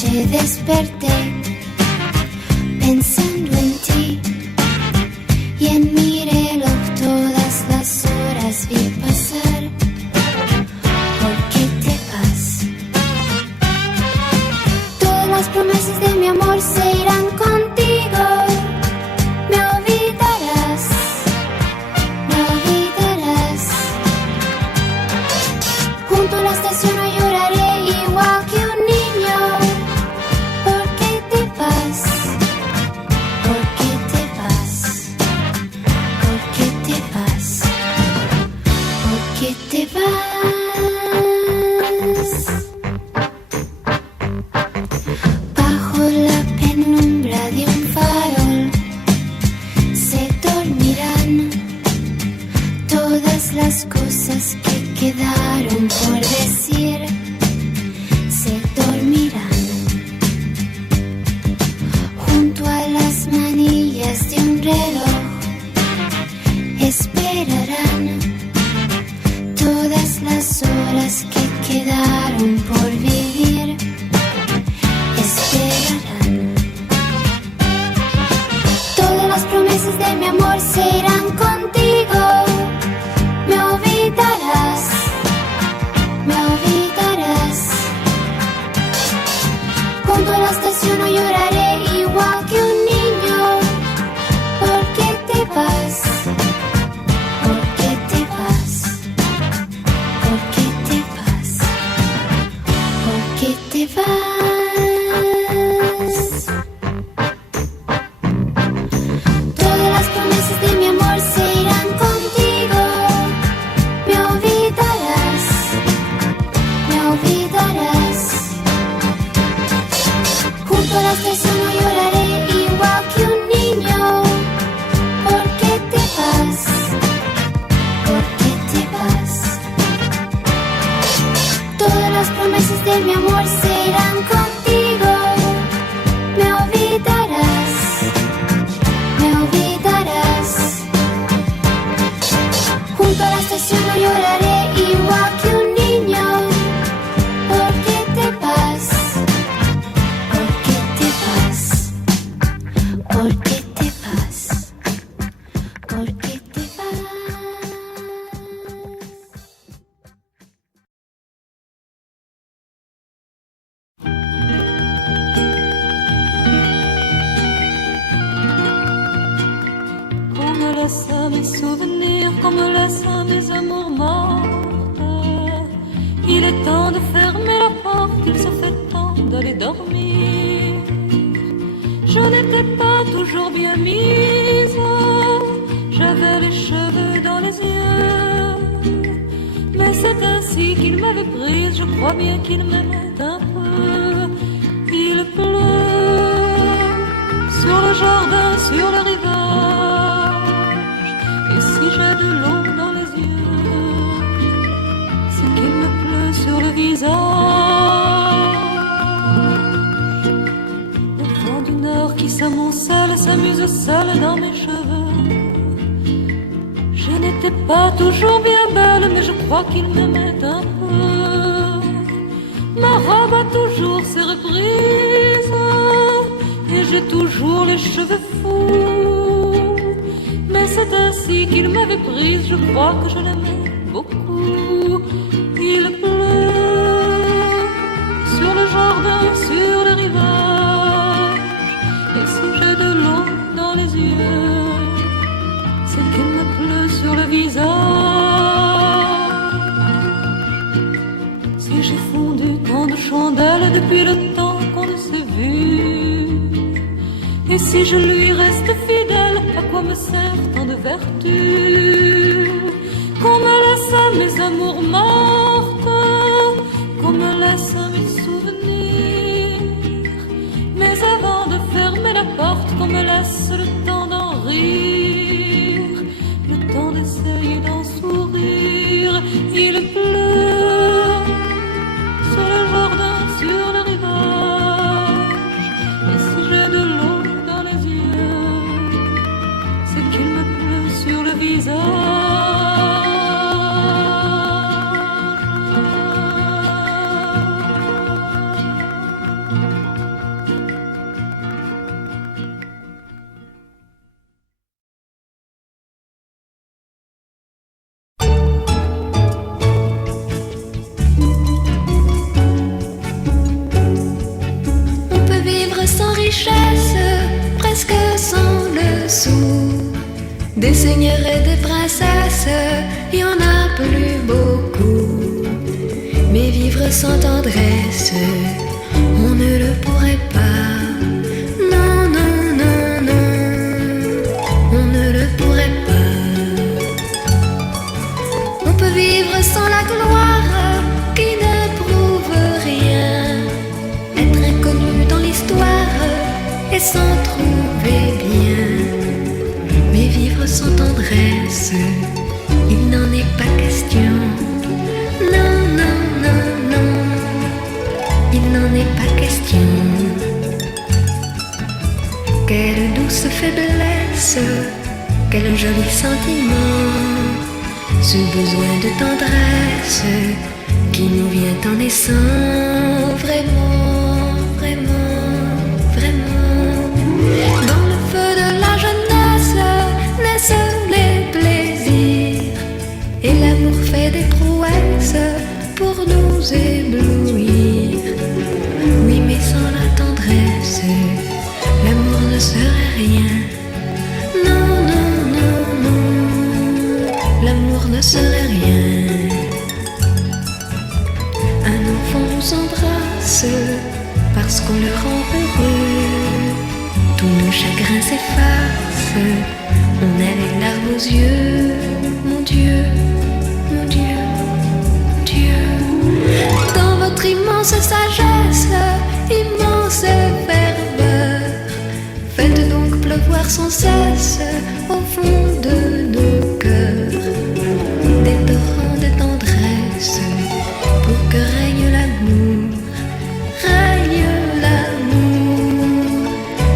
noche desperté pensando en ti y en mi reloj todas las horas vi pasar. ¿Por qué te vas? Todas las promesas de mi amor se irán contigo. Me olvidarás, me olvidarás. Junto a la estación no lloraré igual que un niño. ¿Por qué te vas? ¿Por qué te vas? ¿Por qué te vas? ¿Por qué te vas? Bajo la penumbra de un farol se dormirán todas las cosas que quedaron por decir. Se dormirán junto a las manillas de un reloj. Esperarán todas las horas que quedaron por vivir. Esperarán. Todas las promesas de mi amor se irán contigo. Me olvidarás, me olvidarás. Junto a la estación no lloraré igual que un niño. ¿Por qué te vas? ¿Por qué te vas? ¿Por qué te vas? ¿Por qué te vas? Todas las promesas de mi amor se irán contigo. Me olvidarás, me olvidarás. Junto a la estación no lloraré igual que un niño. ¿Por qué te vas? ¿Por qué te vas? Todas las promesas de mi amor se irán contigo. Me olvidarás, me olvidarás. Junto a la estación no lloraré igual que un niño. ¿Por qué te vas? ¿Por qué te vas? ¿Por qué te vas? ¿Por qué te vas? Qu'on me laisse mes souvenirs, qu'on me laisse mes amours mortes. Il est temps de fermer la porte, il se fait temps d'aller dormir. Je n'étais pas toujours bien mise, j'avais les cheveux dans les yeux. Mais c'est ainsi qu'il m'avait prise, je crois bien qu'il m'aimait un peu. Il pleut sur le jardin, sur le rivage. Et si j'ai de l'eau dans les yeux, c'est qu'il me pleut sur le visage. Le vent du nord qui s'amoncelle s'amuse seul dans mes cheveux. Je n'étais pas toujours bien belle, mais je crois qu'il m'aimait un peu. Ma robe a toujours ses reprises et j'ai toujours les cheveux fous. Mais c'est ainsi qu'il m'avait prise, je crois que je l'aimais beaucoup. Il pleut sur le jardin, sur le rivage. Et si j'ai de l'eau dans les yeux, c'est qu'il me pleut sur le visage. Si j'ai fondu tant de chandelles depuis le temps qu'on ne s'est vu, et si je lui reste fidèle, à quoi me sert tant de vertu? Qu'on me laisse mes amours mortes, qu'on me laisse mes souvenirs. Mais avant de fermer la porte, qu'on me laisse le temps d'en rire, le temps d'essayer d'en sourire. Il pleut sur le jardin, sur le rivage. Et si j'ai de l'eau dans les yeux, c'est qu'il me pleut sur le visage. richesses, presque sans le sou. Des seigneurs et des princesses, y en a plus beaucoup. Mais vivre sans tendresse, on ne le pourrait pas. Non, non, non, non, on ne le pourrait pas. On peut vivre sans la gloire qui ne prouve rien, être inconnu dans l'histoire et s'en trouver bien. Mais vivre sans tendresse, il n'en est pas question. Non, non, non, non, il n'en est pas question. Quelle douce faiblesse, quel joli sentiment, ce besoin de tendresse qui nous vient en naissant. Vraiment, vraiment, vraiment. Dans le feu de la jeunesse naissent les plaisirs, et l'amour fait des prouesses pour nous éblouir. Oui, mais sans la tendresse, l'amour ne serait rien. Non, non, non, non, l'amour ne serait rien. Un enfant nous embrasse parce qu'on le rend heureux. Tous nos chagrins s'effacent, on a les larmes aux yeux. Mon Dieu, mon Dieu, mon Dieu. Dans votre immense sagesse, immense ferveur, faites donc pleuvoir sans cesse au fond de nos cœurs des torrents de tendresse pour que règne l'amour,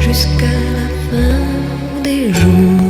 jusqu'à la fin des jours.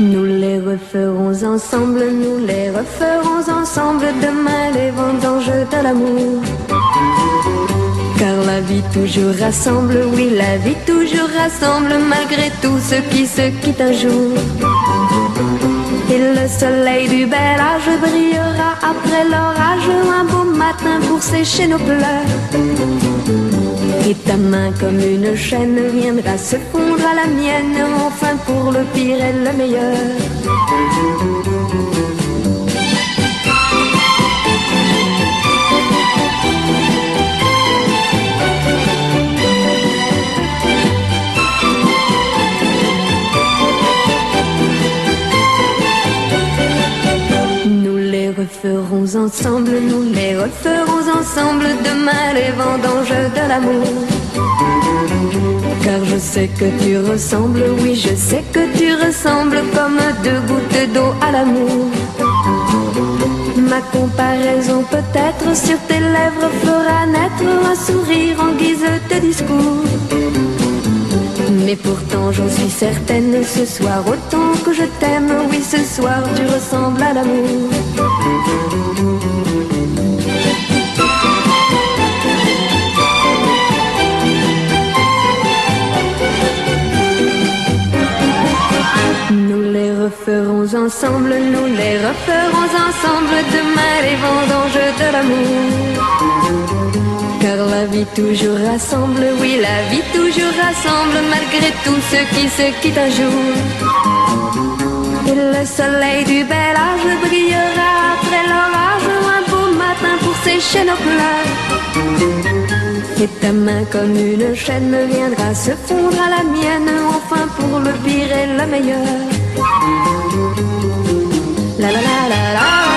Nous les referons ensemble, nous les referons ensemble demain les vendanges de l'amour. Car la vie toujours rassemble, oui la vie toujours rassemble, malgré tout ce qui se quitte un jour. Et le soleil du bel âge brillera après l'orage, un beau matin pour sécher nos pleurs. Et ta main comme une chaîne viendra se fondre à la mienne, enfin pour le pire et le meilleur. Referons ensemble, nous les referons ensemble demain les vendanges de l'amour. Car je sais que tu ressembles, oui je sais que tu ressembles comme deux gouttes d'eau à l'amour. Ma comparaison peut-être sur tes lèvres fera naître un sourire en guise de discours. Mais pourtant j'en suis certaine, ce soir autant que je t'aime, oui ce soir tu ressembles à l'amour. Nous les referons ensemble, nous les referons ensemble demain les vendanges de l'amour. Car la vie toujours rassemble, oui la vie toujours rassemble, malgré tout ce qui se quitte un jour. Et le soleil du bel âge brillera après l'orage, un beau matin pour sécher nos pleurs. Et ta main comme une chaîne viendra se fondre à la mienne, enfin pour le pire et le meilleur. La la la la la.